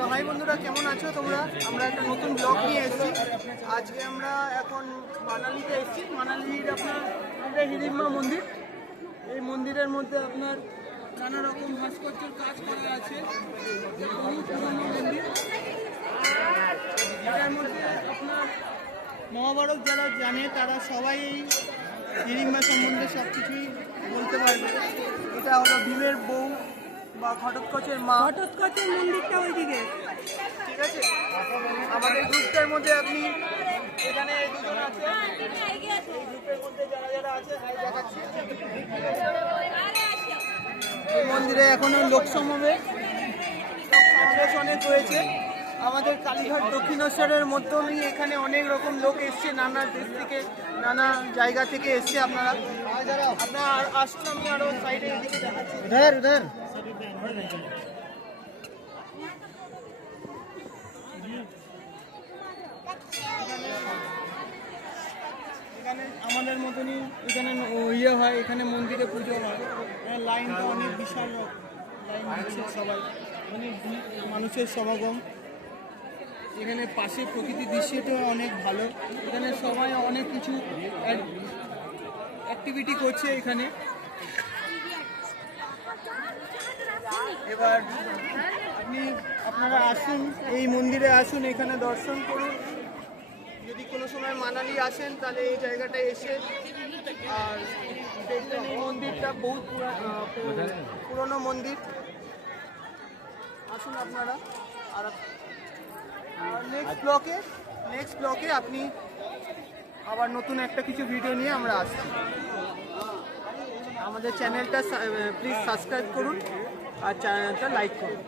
তো হাই বন্ধুরা, কেমন আছো তোমরা? আমরা একটা নতুন ব্লগ নিয়ে এসেছি। আজকে আমরা এখন মানালিতে এসেছি। মানালির আপনার এটা হিড়িম্বা মন্দির। এই মন্দিরের মধ্যে আপনার নানা রকম ভাস্কর্যের কাজ করা আছে। বহু পুরনো মন্দির। এটার মধ্যে আপনার মহাভারত যারা জানে তারা সবাই এই হিড়িম্বা সম্বন্ধে সব কিছুই বলতে পারবে। এটা হলো ভীমের বউ বা ঘটোৎকচের মা। ঘটোৎকচের মন্দিরটা ওইদিকে, ঠিক আছে। আমাদের গ্রুপটার মধ্যে আপনি এখানে দুজন আছে, এই গ্রুপের মধ্যে যারা যারা আছে দেখাচ্ছি। এই মন্দিরে এখনো লোক সমাবেশ অনেক রয়েছে। আমাদের কালীঘাট দক্ষিণেশ্বরের মধ্যেই এখানে অনেক রকম লোক এসছে, নানা দেশ থেকে নানা জায়গা থেকে এসছে। আপনারা আসুন, আমি আরো সাইডে এদিকে দেখাচ্ছি। এখানে আমাদের মতনই এখানে ইয়ে হয়, এখানে মন্দিরে পুজো হয়। লাইনটা অনেক বিশাল লাইন দিচ্ছে, সবাই অনেক মানুষের সমাগম। এখানে পাশে প্রকৃতির দৃশ্যটা অনেক ভালো। এখানে সবাই অনেক কিছু অ্যাক্টিভিটি করছে এখানে। এবার আপনারা আসুন, এই মন্দিরে আসুন, এখানে দর্শন করুন। যদি কোনো সময় মানালি আসেন তাহলে এই জায়গাটায় এসে আর দেখবেন এই মন্দিরটা বহুত পুরনো মন্দির। আসুন আপনারা। আর নেক্সট ব্লকে আপনি আবার নতুন একটা কিছু ভিডিও নিয়ে আমরা আসছি। আমাদের চ্যানেলটা প্লিজ সাবস্ক্রাইব করুন আর চ্যানেলটা লাইক করুন।